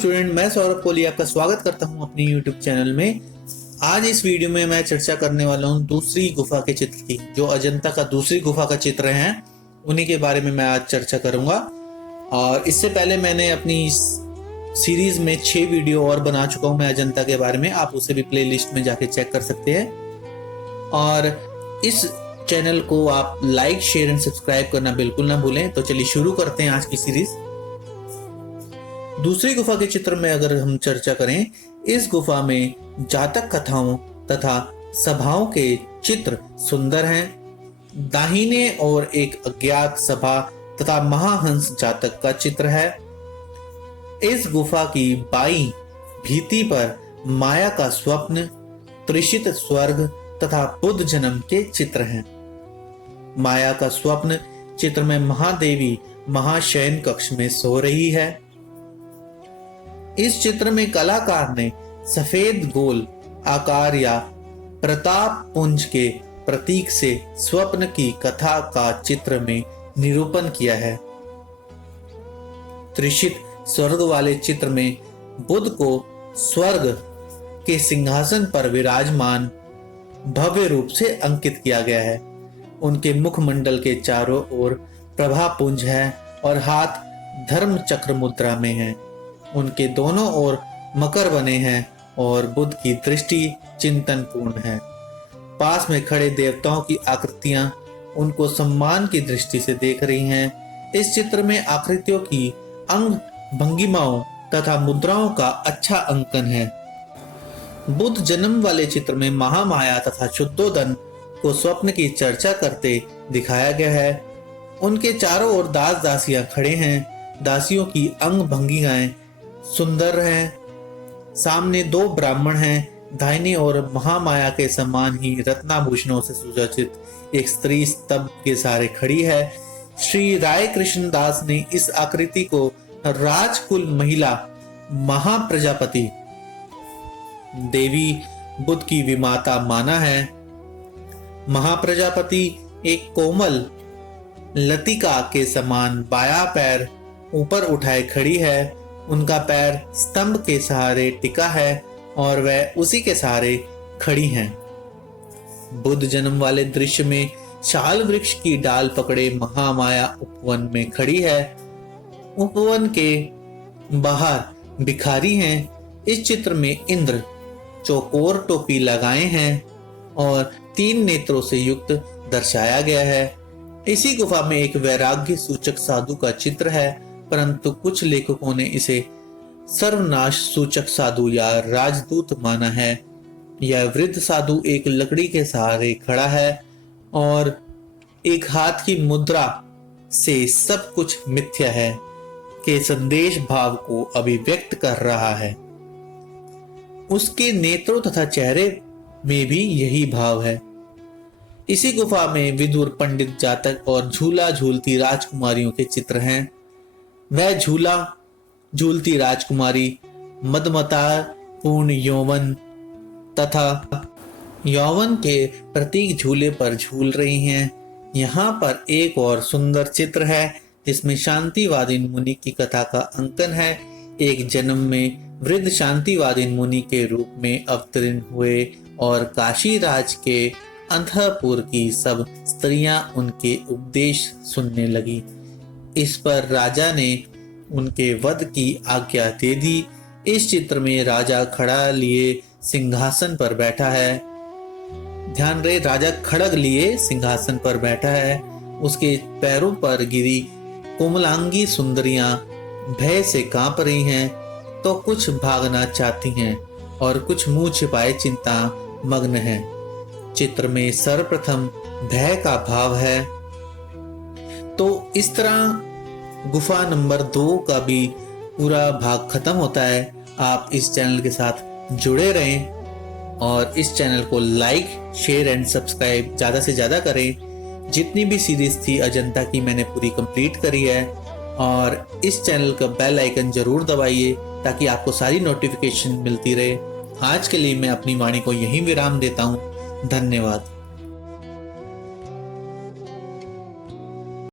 Student, मैं सौरभ कोहली आपका स्वागत करता हूं अपनी यूट्यूब चैनल में। आज इस वीडियो में मैं चर्चा करने वाला हूं दूसरी गुफा के चित्र की। जो अजंता का दूसरी गुफा का चित्र है उन्हीं के बारे में मैं आज चर्चा करूंगा। और इससे पहले मैंने अपनी सीरीज में 6 वीडियो और बना चुका हूं मैं अजंता के बारे में। आप उसे भी प्लेलिस्ट में जाके चेक कर सकते हैं। और इस चैनल को आप लाइक, शेयर एंड सब्सक्राइब करना बिल्कुल ना भूलें। तो चलिए शुरू करते हैं आज की सीरीज। दूसरी गुफा के चित्र में अगर हम चर्चा करें, इस गुफा में जातक कथाओं तथा सभाओं के चित्र सुंदर हैं। दाहिने और एक अज्ञात सभा तथा महाहंस जातक का चित्र है। इस गुफा की बाई भित्ति पर माया का स्वप्न, त्रिषित स्वर्ग तथा बुद्ध जन्म के चित्र हैं। माया का स्वप्न चित्र में महादेवी महाशयन कक्ष में सो रही है। इस चित्र में कलाकार ने सफेद गोल आकार या प्रताप पुंज के प्रतीक से स्वप्न की कथा का चित्र में निरूपण किया है। त्रिषित स्वर्ग वाले चित्र में बुद्ध को स्वर्ग के सिंहासन पर विराजमान भव्य रूप से अंकित किया गया है। उनके मुखमंडल के चारों ओर प्रभा पुंज है और हाथ धर्म चक्र मुद्रा में है। उनके दोनों ओर मकर बने हैं और बुद्ध की दृष्टि चिंतन पूर्ण है। पास में खड़े देवताओं की आकृतियां उनको सम्मान की दृष्टि से देख रही हैं। इस चित्र में आकृतियों की अंग भंगिमाओं तथा मुद्राओं का अच्छा अंकन है। बुद्ध जन्म वाले चित्र में महामाया तथा शुद्धोदन को स्वप्न की चर्चा करते दिखाया गया है। उनके चारों ओर दास दासियां खड़े हैं। दासियों की अंग भंगिमाएं सुंदर हैं। सामने 2 ब्राह्मण हैं। दाहिनी ओर महामाया के समान ही रत्नाभूषणों से सुसज्जित एक स्त्री स्तंभ के सहारे खड़ी है। श्री राय कृष्ण दास ने इस आकृति को राजकुल महिला महाप्रजापति देवी बुद्ध की विमाता माना है। महाप्रजापति एक कोमल लतिका के समान बायां पैर ऊपर उठाए खड़ी है। उनका पैर स्तंभ के सहारे टिका है और वह उसी के सहारे खड़ी हैं। बुद्ध जन्म वाले दृश्य में शाल वृक्ष की डाल पकड़े महामाया उपवन में खड़ी है। उपवन के बाहर भिखारी हैं। इस चित्र में इंद्र चौकोर टोपी लगाए हैं और 3 नेत्रों से युक्त दर्शाया गया है। इसी गुफा में एक वैराग्य सूचक साधु का चित्र है, परंतु कुछ लेखकों ने इसे सर्वनाश सूचक साधु या राजदूत माना है। यह वृद्ध साधु एक लकड़ी के सहारे खड़ा है और एक हाथ की मुद्रा से सब कुछ मिथ्या है के संदेश भाव को अभिव्यक्त कर रहा है। उसके नेत्रों तथा चेहरे में भी यही भाव है। इसी गुफा में विदुर, पंडित, जातक और झूला झूलती राजकुमारियों के चित्र हैं। वह झूला झूलती राजकुमारी मदमता पूर्ण यौवन तथा यौवन के प्रतीक झूले पर झूल रही हैं। यहाँ पर एक और सुंदर चित्र है जिसमें शांतिवादीन मुनि की कथा का अंकन है। एक जन्म में वृद्ध शांतिवादीन मुनि के रूप में अवतीर्ण हुए और काशी राज के अंतःपुर की सब स्त्रियां उनके उपदेश सुनने लगी। इस पर राजा ने उनके वध की आज्ञा दे दी। इस चित्र में राजा खड़ा लिए सिंहासन पर बैठा है। ध्यान रहे, राजा खड़ग लिए सिंहासन पर बैठा है। उसके पैरों पर गिरी कोमलांगी सुंदरियां भय से कांप रही हैं, तो कुछ भागना चाहती हैं और कुछ मुंह छिपाए चिंता मग्न हैं। चित्र में सर्वप्रथम भय का भाव है। तो इस तरह गुफा नंबर 2 का भी पूरा भाग खत्म होता है। आप इस चैनल के साथ जुड़े रहें और इस चैनल को लाइक, शेयर एंड सब्सक्राइब ज़्यादा से ज़्यादा करें। जितनी भी सीरीज थी अजंता की मैंने पूरी कंप्लीट करी है। और इस चैनल का बेल आइकन जरूर दबाइए ताकि आपको सारी नोटिफिकेशन मिलती रहे। आज के लिए मैं अपनी वाणी को यहीं विराम देता हूँ। धन्यवाद।